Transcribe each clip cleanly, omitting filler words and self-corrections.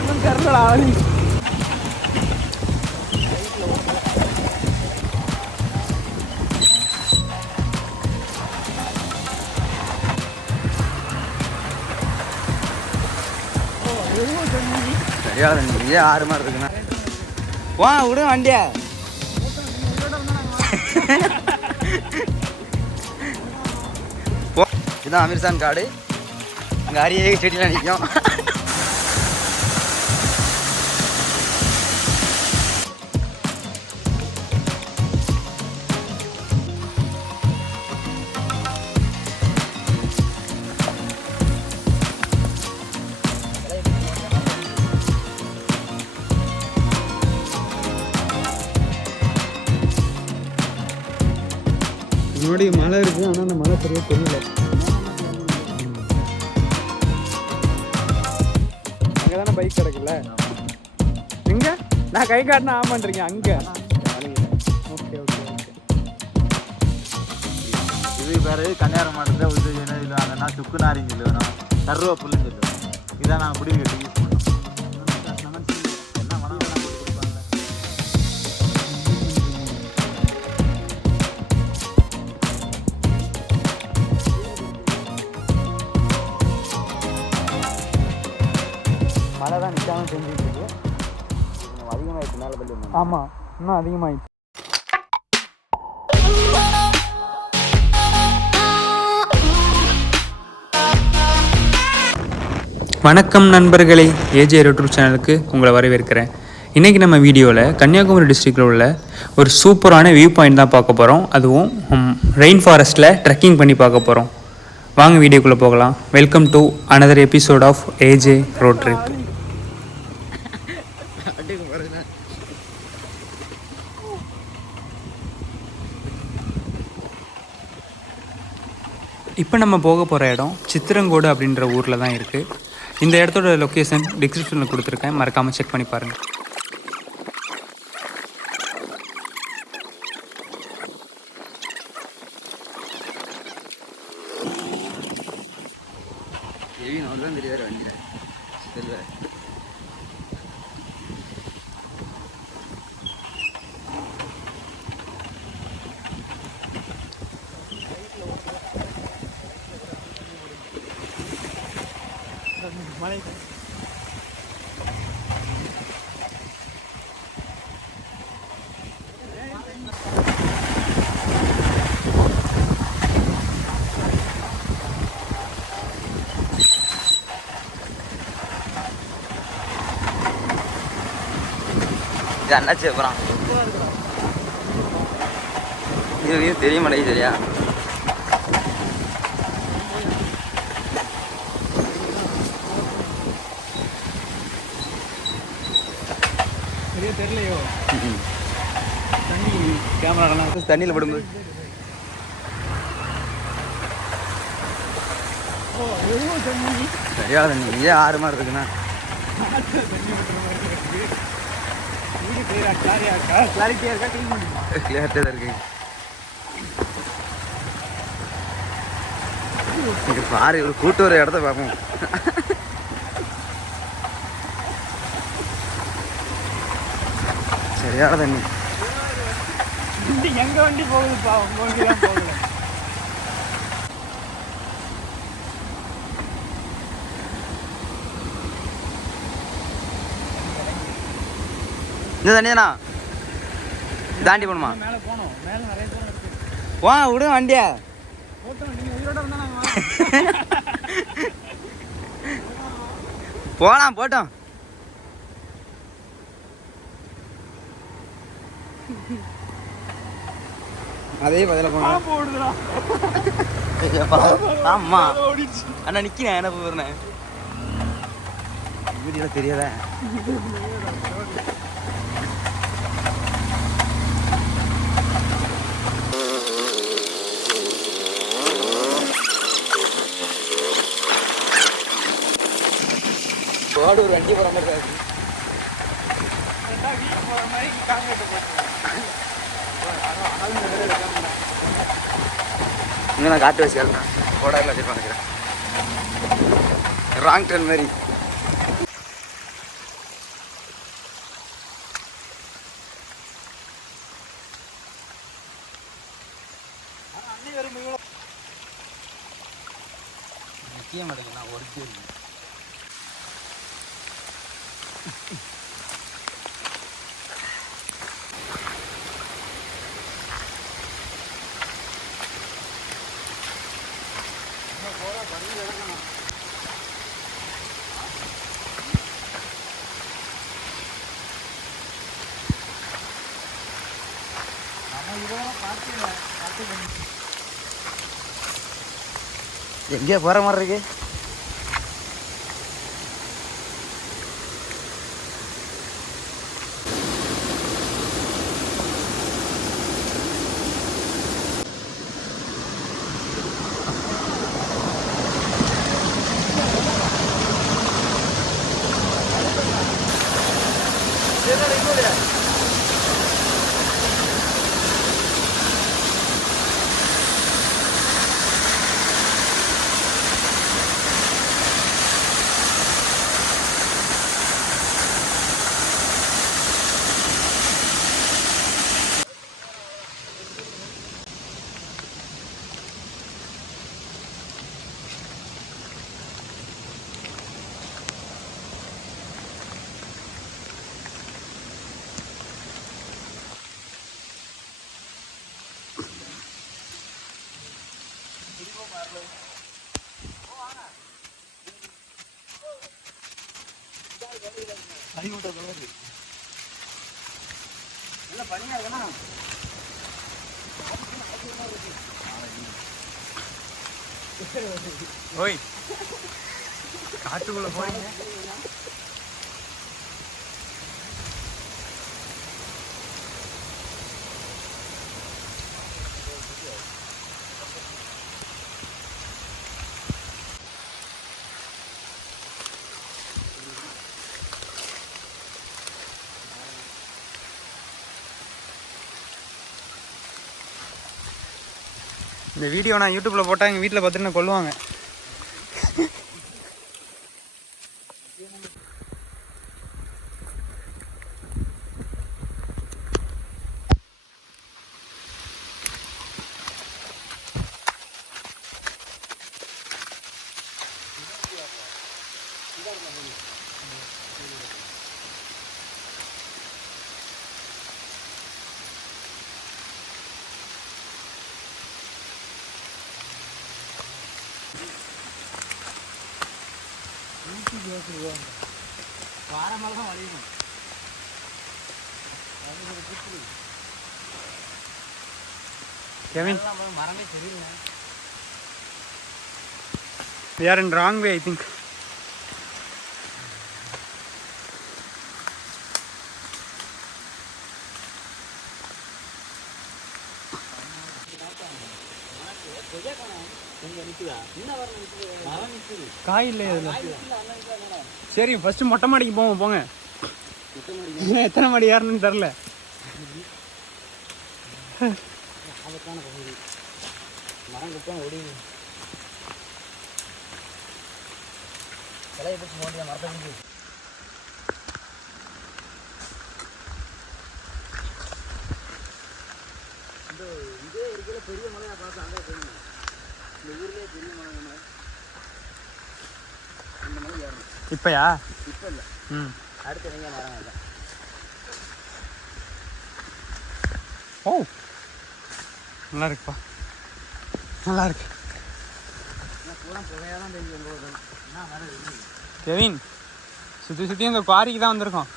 ஒன்றும் தெரியலடா அவனி. சரியா நீ 6 மாதிரி இருக்குண்ணா. வா விடு வண்டியா. இதுதான் அமீர்சான் காடு. அங்கே அரிய செடியெலாம் நிற்கும். முன்னாடி மலை இருக்குது, ஆனால் அந்த மலை சரியாக தெரியல. அங்கே தானே பைக் கிடக்குல்ல. எங்கே நான் கை காட்டினா ஆமான்றீங்க அங்கே. Okay okay okay. இது பேர் கன்னியாகுமரி மாவட்டத்தில் இது என்ன சொல்லுவாங்கன்னா சுக்கு நாரின்னு சொல்லுவேன், கருவேப்புல்லுன்னு சொல்லுவேன். இதான் நாங்கள் குடி கட்டி யூஸ் பண்ணுவோம். என்ன மனம் கொடுப்பாங்க. மழை தான் நிற்காமல் செஞ்சுட்டு இருக்கு. அதிகமாகிடுச்சு மேலே பள்ளி. ஆமாம், இன்னும் அதிகமாகிடுச்சு. வணக்கம் நண்பர்களே, ஏஜே யூடியூப் சேனலுக்கு உங்களை வரவேற்கிறேன். இன்றைக்கி நம்ம வீடியோவில் கன்னியாகுமரி டிஸ்ட்ரிக்டில் உள்ள ஒரு சூப்பரான வியூ பாயிண்ட் தான் பார்க்க போகிறோம். அதுவும் ரெயின் ஃபாரஸ்ட்டில் ட்ரெக்கிங் பண்ணி பார்க்க போகிறோம். வாங்க வீடியோக்குள்ளே போகலாம். Welcome to another episode of AJ road trip. இப்போ நம்ம போக போகிற இடம் சித்திரங்கோடு அப்படின்ற ஊரில் தான் இருக்குது. இந்த இடத்தோட லொக்கேஷன் டிஸ்கிரிப்ஷனில் கொடுத்துருக்கேன், மறக்காமல் செக் பண்ணி பாருங்கள். தெரியாது வண்டியில் மலை இது அண்ணாச்சி அப்புறம் இது தெரிய மாட்டேங்குது. சரியா தெரியலையோ. தண்ணி கேமரா தண்ணியில் படும்போது சரியா தண்ணி 6 மாதிரி இருக்குண்ணா. கிளியாரிட்டியாக தான் இருக்கு. இங்கே பாரு, ஒரு கூட்டு ஒரு இடத்த பார்ப்போம். சரியான தண்ணி. எங்க வண்டி போகுதுப்பா, உங்க வண்டி தான் போகல. இந்த தண்ணியாண்ணா தாண்டி போகணுமா? மேலே போகணும், மேலே நிறைய தூரம் இருக்கு. வா விடு வண்டியா. போட்டோம், நீங்கள் உயிரோட இருந்தால் நாங்கள் போகலாம் போட்டோம். அதே பதில போடுறா. ஆமா அண்ணா நிக்கிறேன், என்ன போறேன் வீடியோ தெரியாத. ஒரு வண்டி போற மாதிரி இருக்கு. இங்கே நான் காட்டு வச்சு கோடாயில் வச்சுருப்பேன் நினைக்கிறேன். ராங் டர்ன் மாதிரி நிச்சயம் மாட்டேங்குது ஒரு கேள்வி எங்கே போகிற மாதிரி இருக்கு ஓய் காட்டுக்குள்ள போறீங்க இந்த வீடியோ நான் யூடியூப்ல போட்டா எங்கள் வீட்டில் பார்த்துட்டு கொள்ளுவாங்க. Kevin, we are in wrong way, I think. காய் இல்லையா இதுல? சரி ஃபர்ஸ்ட் மொட்டை மாடிக்கு போவோம். போங்க. எத்தனை மாடி ஏறணும்னு தெரில. மரம் குப்பம் ஓடி சிலையை பிடிச்சி மோட்டியா மரத்தை இந்த இதே இருக்கிற பெரிய மலையை பார்த்து அங்கே போகணும். இந்த ஊர்லேயே பெரிய மலை இந்த மலை ஏறணும். இப்போயா? இப்போ இல்லை. அடுத்த நீங்கள் மரம் இல்லை. ஓ நல்லா இருக்குப்பா, நல்லா இருக்கு. கெவின் சுற்றி சுற்றி அந்த குவாரிக்கு தான் வந்திருக்கோம்.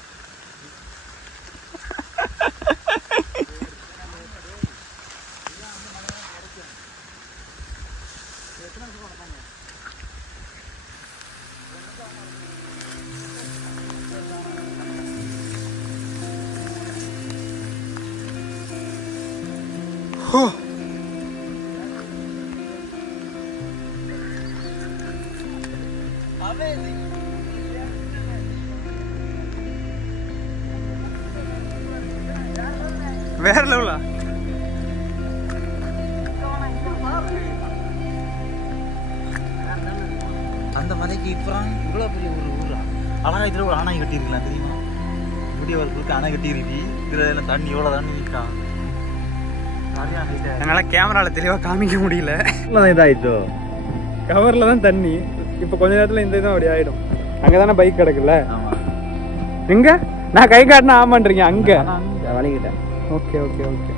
வேற லெவலா? அந்த மலைக்கு இப்போ இவ்வளோ பெரிய ஒரு ஊரா? அழகா இதில் ஒரு அணை கட்டியிருக்கலாம் தெரியுமா? வீடியோவுக்கு அணை கட்டியிருக்கு. இதில் தண்ணி எவ்வளோ தண்ணி நிற்கா? என்னால் கேமராவில் தெளிவாக காமிக்க முடியல. இதாயிட்டோ கவரில் தான் தண்ணி. இப்போ கொஞ்ச நேரத்தில் இந்த இதுவும் அப்படி ஆகிடும். அங்கே தானே பைக் கிடக்குல்ல? ஆமாம். எங்கே நான் கை காட்டினா ஆமான்றீங்க? அங்கே வலிக்கிட்டேன். Okay okay okay.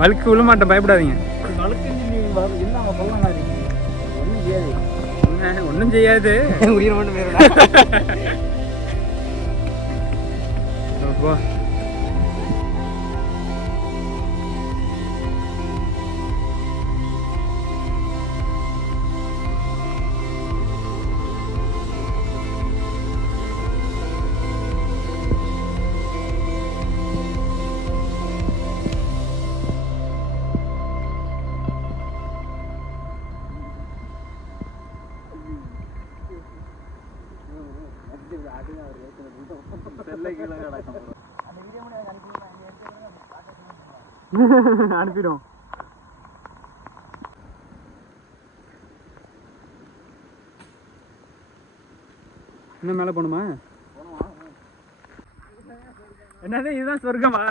வழுக்கு விழ மாட்டேன், பயப்படாதீங்க. ஒன்றும் செய்யாது. உயிர் மட்டும் அனுப்பிடும். இன்னும் மேலே போகணுமா? என்னது இதுதான் சொர்க்கமா?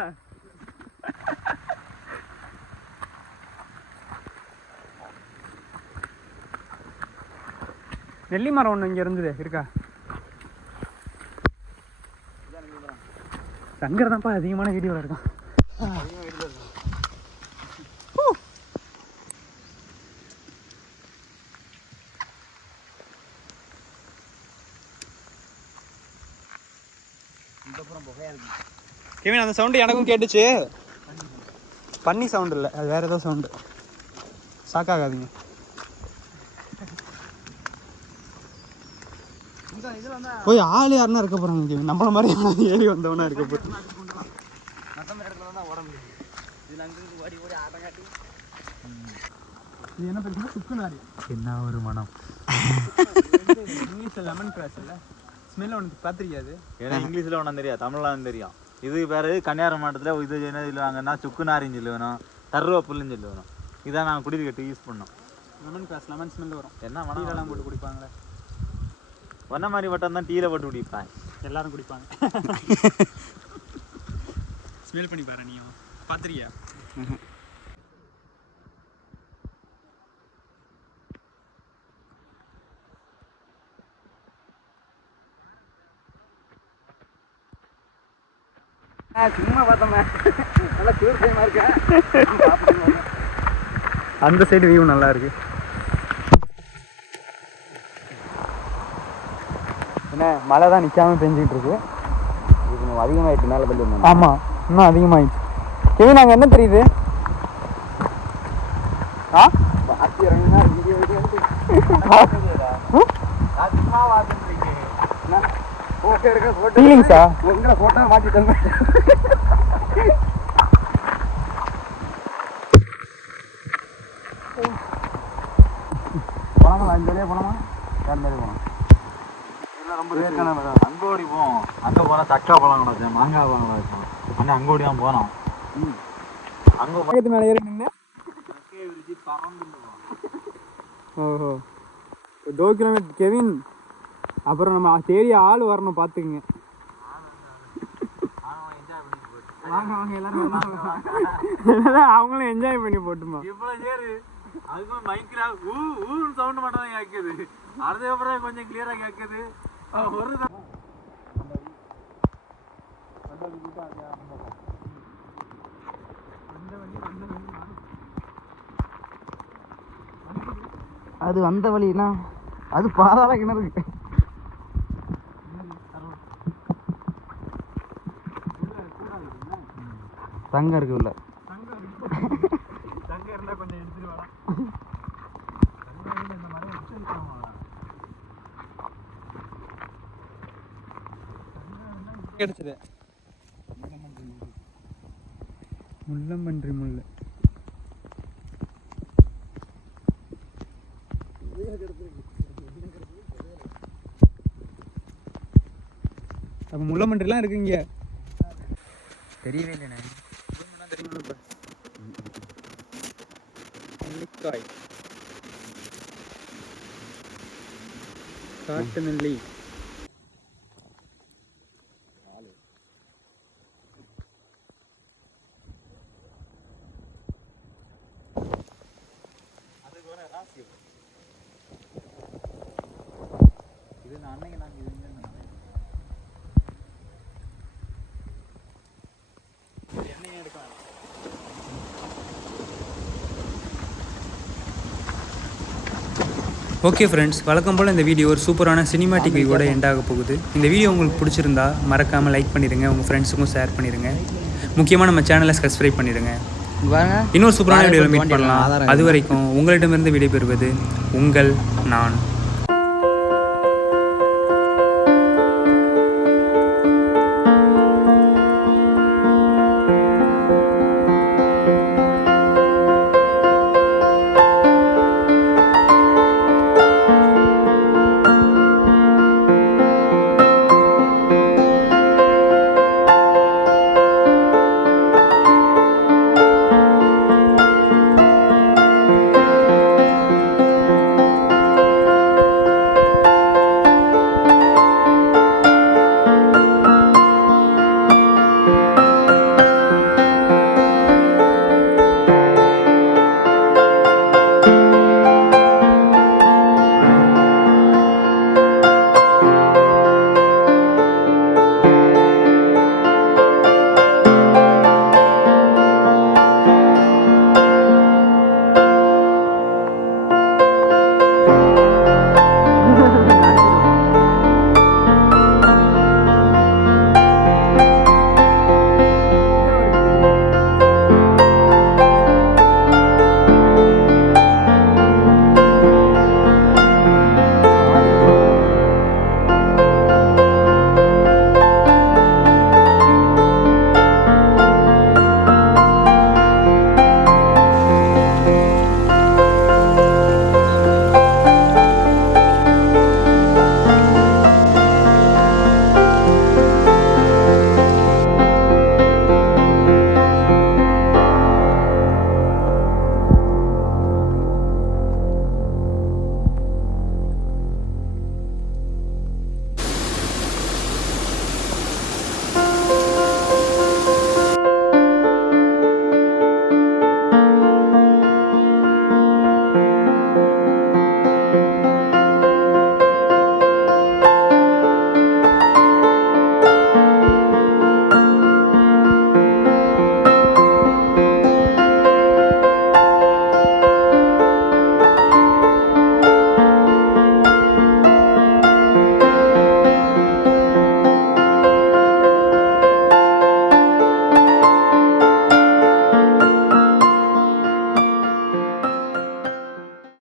நெல்லி மரம் ஒன்று இங்கே இருந்தது, இருக்கா? சங்கர் தான்ப்பா அதிகமான வீடியோவில் இருக்கான். கேவின், அந்த சவுண்டு எனக்கும் கேட்டுச்சு. பன்னி சவுண்டு இல்லை, அது வேறு ஏதோ சவுண்டு. ஷாக்காகாதீங்க. போய் ஆள் யாருன்னா இருக்க போகிறாங்க கேவின். நம்மள மாதிரி ஏறி வந்தவனா இருக்க போகிறோம். இது என்ன பிரச்சனை? சுக்குநாரி. என்ன ஒரு மனம். இங்கிலீஷில் லெமன் கிராஸ் இல்லை, ஸ்மெல் உனக்கு பார்த்துருக்காது. ஏன்னா இங்கிலீஷில் ஒன்றும் தெரியாது, தமிழ்லாம் தெரியும். இது வேறு கன்னியாகுமரி மாவட்டத்தில் இது என்ன சொல்லுவாங்கன்னா சுக்கு நாரின்னு சொல்லுவேணும், கருவேப்பில்லைன்னு சொல்லுவேணும். இதான் நாங்கள் குடிநீர் கட்டி யூஸ் பண்ணோம். லெமன் கிராஸ், லெமன் ஸ்மெல் வரும். என்ன டீலெல்லாம் போட்டு குடிப்பாங்களே, ஒன்ன மாதிரி மட்டும் தான் டீயில் போட்டு குடிப்பேன். எல்லாரும் குடிப்பாங்க. ஸ்மெல் பண்ணி பாரு, நீயும் பார்த்துருக்கியா? சும்மா பார்த்தோமே, நல்லா குளிர் டைமாக இருக்கேன். அந்த சைடு வியூ நல்லா இருக்கு. என்ன மழை தான் நிற்காம பெஞ்சிக்கிட்டு இருக்கு. இது கொஞ்சம் அதிகமாகிட்டு மேலே தள்ளி. ஆமாம், இன்னும் அதிகமாகிடுச்சு. கேவி, நாங்கள் என்ன தெரியுது? ஆ பாத்தி இறங்கினா ஃபீலிங்ஸா உங்களை ஃபோட்டோ மாற்றிட்டேன். போனாமா? அந்த வழியாக போனோமா? வேறு மாதிரி போனோம். ரொம்ப அங்கே ஓடி போவோம். அங்கே போனால் சக்கா பழம் கிடச்சேன், மாங்காய் பழம் கிடச்சோம். ஆனால் அங்கே ஓடி தான் போனோம். அங்கே பக்கத்து மேலே ஏறி நின்று ஓஹோ 2 கிலோமீட்டர் கெவின். அப்புறம் நம்ம தேடி ஆள் வரணும், பார்த்துக்குங்க. வாங்க வாங்க எல்லாரும் அவங்களும் என்ஜாய் பண்ணி போட்டுமா. இவ்வளோ ஏறு அதுக்கும் மைக்கில் ஊன்னு சவுண்டு மட்டும் தான் கேட்குது. அதுக்கப்புறம் கொஞ்சம் கிளியராக கேட்குது. ஒரு அது வந்த வழினா அது பாதாள கிணறு. தங்கம் இருக்கு உள்ள. தங்கம் இருந்தா கொஞ்சம் எடுத்துட்டு வரலாம். கிடைச்சது முள்ளம்பன்றி முள்ளு. அப்போ முள்ளம்பன்றிலாம் இருக்கு இங்கே. தெரியவே இல்லைண்ணே. நெல்லிக்காய், காட்டு நெல்லி. இது நான் அன்னைக்கு நாங்கள் இது எண்ணெய் எடுக்கலாம். ஓகே ஃப்ரெண்ட்ஸ், வழக்கம் போல் இந்த வீடியோ ஒரு சூப்பரான சினிமாட்டிக் வியூவோட எண்ட் ஆக போகுது. இந்த வீடியோ உங்களுக்கு பிடிச்சிருந்தா மறக்காமல் லைக் பண்ணிடுங்க, உங்கள் ஃப்ரெண்ட்ஸுக்கும் ஷேர் பண்ணிடுங்க. முக்கியமாக நம்ம சேனலை சப்ஸ்கிரைப் பண்ணிடுங்க. இன்னொரு சூப்பரான வீடியோவில் மீட் பண்ணலாம். அது வரைக்கும் உங்களிடமிருந்து விடைபெறுவது உங்கள் நான்.